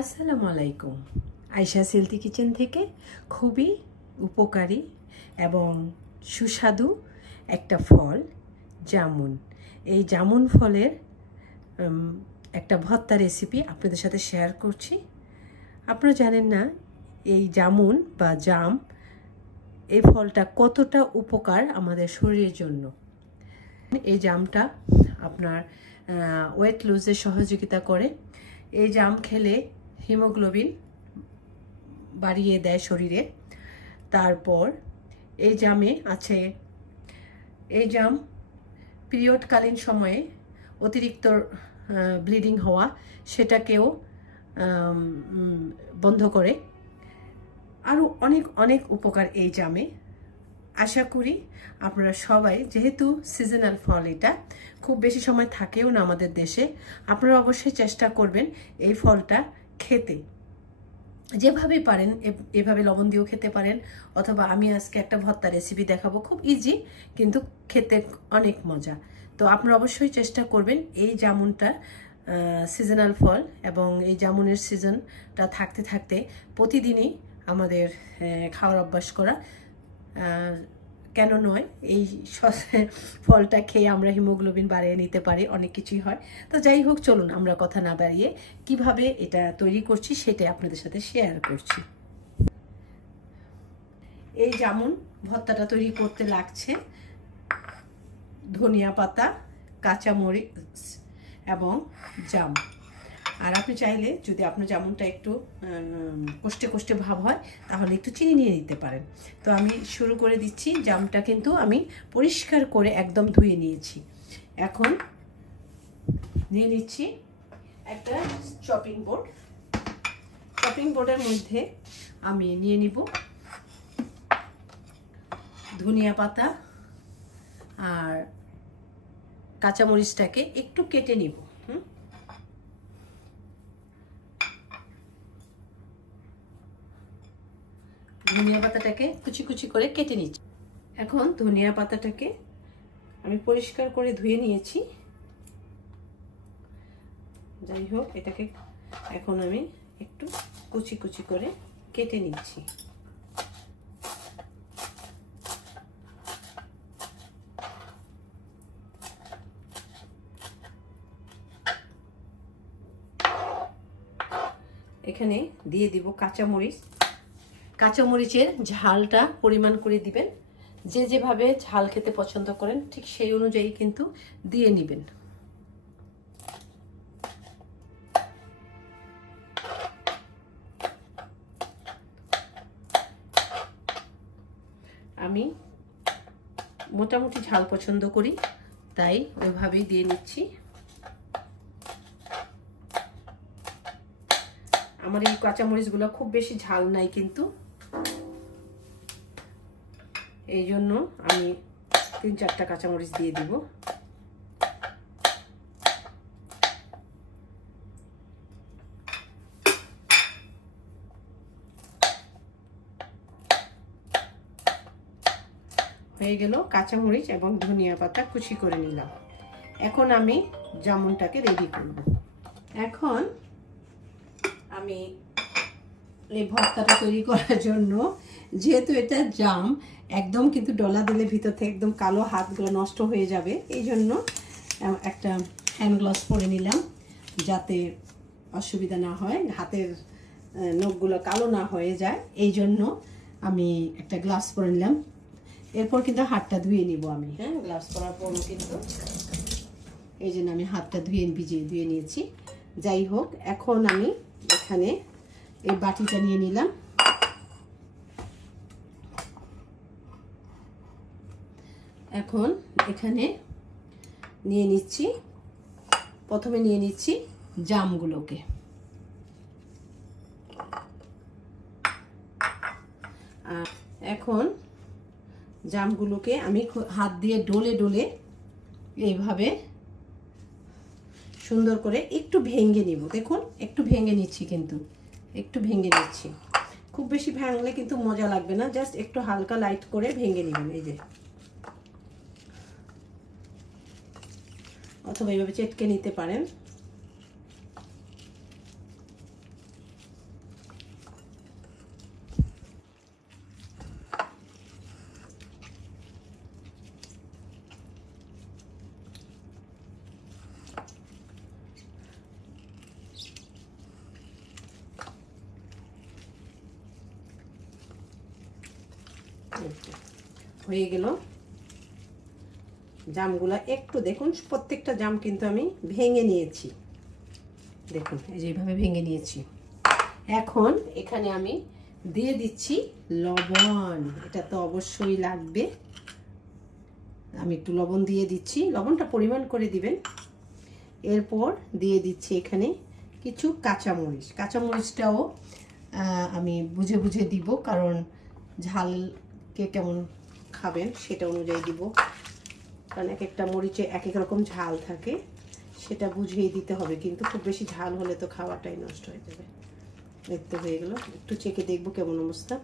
আসসালামু আলাইকুম। Ayesha healthy kitchen থেকে খুবই উপকারী এবং সুস্বাদু একটা ফল জামুন। এই জামুন ফলের একটা ভর্তা রেসিপি আপনাদের সাথে শেয়ার করছি। আপনারা জানেন না এই জামুন বা জাম এই ফলটা কতটা উপকার আমাদের শরীরের জন্য। এই জামটা আপনার ওয়েট লুজে সহযোগিতা করে। এই জাম খেলে হিমোগ্লোবিন বাড়িয়ে দেয় শরীরে। তারপর এই জামে আছে, এই জাম পিরিয়ডকালীন সময়ে অতিরিক্ত ব্লিডিং হওয়া সেটাকেও বন্ধ করে। আরও অনেক অনেক উপকার এই জামে। আশা করি আপনারা সবাই, যেহেতু সিজনাল ফল, এটা খুব বেশি সময় থাকেও না আমাদের দেশে, আপনারা অবশ্যই চেষ্টা করবেন এই ফলটা খেতে। যেভাবে পারেন এভাবে লবণ দিয়েও খেতে পারেন, অথবা আমি আজকে একটা ভর্তা রেসিপি দেখাবো, খুব ইজি কিন্তু খেতে অনেক মজা। তো আপনারা অবশ্যই চেষ্টা করবেন এই জামুনটা সিজনাল ফল, এবং এই জামুনের সিজনটা থাকতে থাকতে প্রতিদিনই আমাদের খাওয়ার অভ্যাস করা। কেন নয়, এই ফলটা খেয়ে আমরা হিমোগ্লোবিন বাড়িয়ে নিতে পারি, অনেক কিছুই হয়। তো যাই হোক, চলুন আমরা কথা না বাড়িয়ে কিভাবে এটা তৈরি করছি সেটাই আপনাদের সাথে শেয়ার করছি। এই জামুন ভর্তাটা তৈরি করতে লাগছে ধনিয়া পাতা, কাঁচামরিচ এবং জাম। আর আপনি চাইলে, যদি আপনার জামুনটা একটু কষ্টে কষ্টে ভাব হয়, তাহলে একটু চিনি নিয়ে নিতে পারেন। তো আমি শুরু করে দিচ্ছি। জামটা কিন্তু আমি পরিষ্কার করে একদম ধুয়ে নিয়েছি। এখন নিয়ে নিচ্ছি একটা চপিং বোর্ড। চপিং বোর্ডের মধ্যে আমি নিয়ে নিব ধনিয়া পাতা আর কাঁচামরিচটাকে একটু কেটে নিব। ধনিয়া পাতাটাকে কুচি কুচি করে কেটে নিচ্ছি। এখন ধনিয়া পাতাটাকে আমি পরিষ্কার করে ধুয়ে নিয়েছি। যাই হোক, এটাকে এখন আমি একটু কুচি কুচি করে কেটে নিচ্ছি। এখানে দিয়ে দিব কাঁচামরিচ। কাঁচামরিচের ঝালটা পরিমাণ করে দিবেন, যে যেভাবে ঝাল খেতে পছন্দ করেন ঠিক সেই অনুযায়ী কিন্তু দিয়ে নেবেন। আমি মোটামুটি ঝাল পছন্দ করি, তাই ওইভাবেই দিয়ে নিচ্ছি। আমার এই কাঁচামরিচগুলো খুব বেশি ঝাল নাই কিন্তু, এই জন্য আমি 3-4টা কাঁচামরিচ দিয়ে দিব। হয়ে গেল কাঁচামরিচ এবং ধনিয়া পাতা কুচি করে নিলাম। এখন আমি জামুনটাকে রেডি করব। এখন আমি এই ভর্তাটা তৈরি করার জন্য, যেহেতু এটা জাম, একদম কিন্তু ডলা দিলে ভিতর থেকে একদম কালো, হাতগুলো নষ্ট হয়ে যাবে, এই জন্য একটা হ্যান্ড গ্লাভস পরে নিলাম, যাতে অসুবিধা না হয়, হাতের নখগুলো কালো না হয়ে যায়। এই জন্য আমি একটা গ্লাভস পরে নিলাম। এরপর কিন্তু হাতটা ধুয়ে নিব আমি। গ্লাভস পরার পরও কিন্তু এই জন্য আমি হাতটা ধুয়ে নিয়েছি। যাই হোক, এখন আমি এখানে এই বাটিটা নিয়ে নিলাম। এখন এখানে নিয়ে নিচ্ছি, প্রথমে নিয়ে নিচ্ছি জামগুলোকে। আর এখন জামগুলোকে আমি হাত দিয়ে ডলে ডলে এইভাবে সুন্দর করে একটু ভেঙে নিব। দেখুন, একটু ভেঙে নিচ্ছি, কিন্তু একটু ভেঙে নিচ্ছি। খুব বেশি ভাঙলে কিন্তু মজা লাগবে না, জাস্ট একটু হালকা লাইট করে ভেঙে নেবেন। এই যে, অথবা এইভাবে চেটকে নিতে পারেন। হয়ে গেল। জামগুলা একটু দেখুন, প্রত্যেকটা জাম কিন্তু আমি ভেঙে নিয়েছি, দেখুন এই যে এইভাবে ভেঙে নিয়েছি। এখন এখানে আমি দিয়ে দিচ্ছি লবণ, এটা তো অবশ্যই লাগবে। আমি একটু লবণ দিয়ে দিচ্ছি, লবণটা পরিমাণ করে দিবেন। এরপর দিয়ে দিচ্ছি এখানে কিছু কাঁচামরিচ। কাঁচামরিচটাও আমি বুঝে বুঝে দিব, কারণ ঝালকে কেমন খাবেন সেটা অনুযায়ী দিব, কারণ এক একটা মরিচে এক এক রকম ঝাল থাকে, সেটা বুঝিয়ে দিতে হবে। কিন্তু খুব বেশি ঝাল হলে তো খাওয়াটাই নষ্ট হয়ে যাবে। দেখতে হয়ে গেল, একটু চেখে দেখবো কেমন অবস্থা।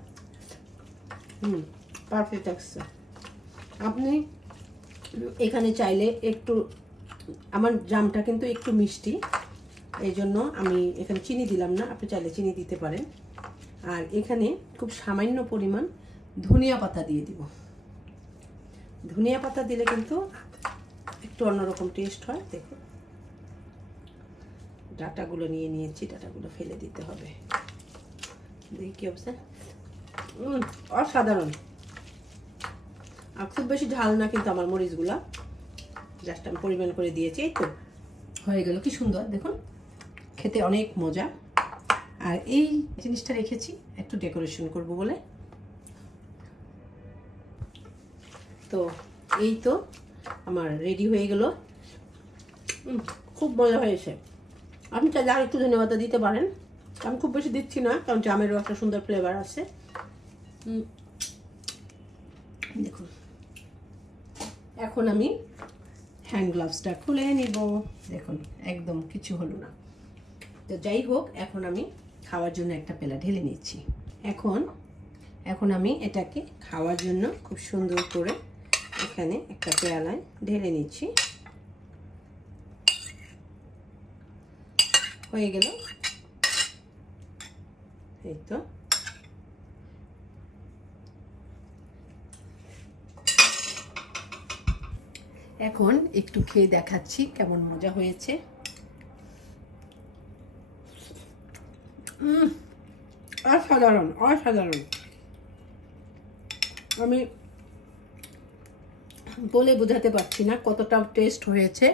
পারফেক্ট আসছে। আপনি এখানে চাইলে একটু, আমার জামটা কিন্তু একটু মিষ্টি, এই জন্য আমি এখানে চিনি দিলাম না, আপনি চাইলে চিনি দিতে পারেন। আর এখানে খুব সামান্য পরিমাণ ধনিয়া পাতা দিয়ে দিব। ধনিয়া পাতা দিলে কিন্তু একটু অন্যরকম টেস্ট হয়। দেখুন ডাটাগুলো নিয়ে নিয়েছি, ডাটাগুলো ফেলে দিতে হবে। দেখি কি অবস্থা। অসাধারণ। আর খুব বেশি ঝাল না কিন্তু আমার মরিচগুলা, জাস্ট আমি পরিমাণ করে দিয়েছি। এই তো হয়ে গেল, কি সুন্দর দেখুন, খেতে অনেক মজা। আর এই জিনিসটা রেখেছি একটু ডেকোরেশন করব বলে। তো এই তো আমার রেডি হয়ে গেল, খুব মজা হয়েছে। আপনি চাইলে আর একটু ধন্যবাদ দিতে পারেন, আমি খুব বেশি দিচ্ছি না, কারণ জামেরও একটা সুন্দর ফ্লেভার আছে। দেখুন এখন আমি হ্যান্ড গ্লাভসটা খুলে নিব। দেখুন একদম কিছু হলো না। তো যাই হোক, এখন আমি খাওয়ার জন্য একটা পেলা ঢেলে নিচ্ছি। এখন আমি এটাকে খাওয়ার জন্য খুব সুন্দর করে এখানে একটা পেয়ালায় ঢেলে নিচ্ছি। হয়ে গেল, এই তো। এখন একটু খেয়ে দেখাচ্ছি কেমন মজা হয়েছে। অসাধারণ অসাধারণ, আমি বলে বোঝাতে পারছি না কতটা টেস্ট হয়েছে।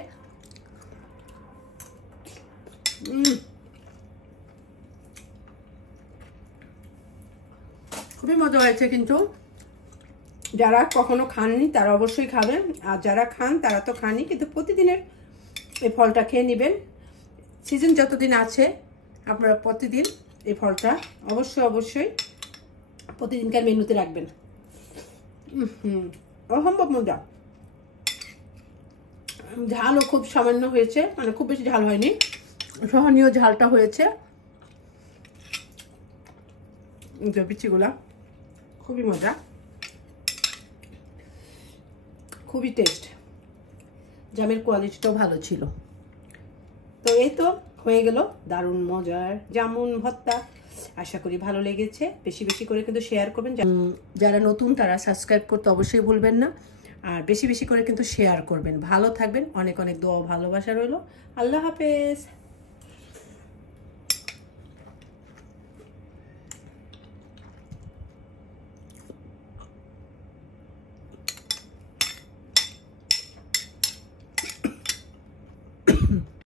খুবই মজা হয়েছে। কিন্তু যারা কখনো খাননি তারা অবশ্যই খাবেন, আর যারা খান তারা তো খানই, কিন্তু প্রতিদিনের এই ফলটা খেয়ে নেবেন। সিজন যতদিন আছে আপনারা প্রতিদিন এই ফলটা অবশ্যই প্রতিদিনকার মেনুতে রাখবেন। অসম্ভব মজা। ঝালও খুব সামান্য হয়েছে, মানে খুব বেশি ঝাল হয়নি, সহনীয় ঝালটা হয়েছে। বিচিগুলা খুবই মজা, খুবই টেস্ট। জামের কোয়ালিটিটাও ভালো ছিল। তো এই তো হয়ে গেল দারুণ মজার জামুন ভর্তা। আশা করি ভালো লেগেছে। বেশি বেশি করে কিন্তু শেয়ার করবেন। যারা নতুন তারা সাবস্ক্রাইব করতে অবশ্যই ভুলবেন না, আর বেশি বেশি করে কিন্তু শেয়ার করবেন। ভালো থাকবেন, অনেক অনেক দোয়া ভালোবাসা রইল। আল্লাহ হাফেজ।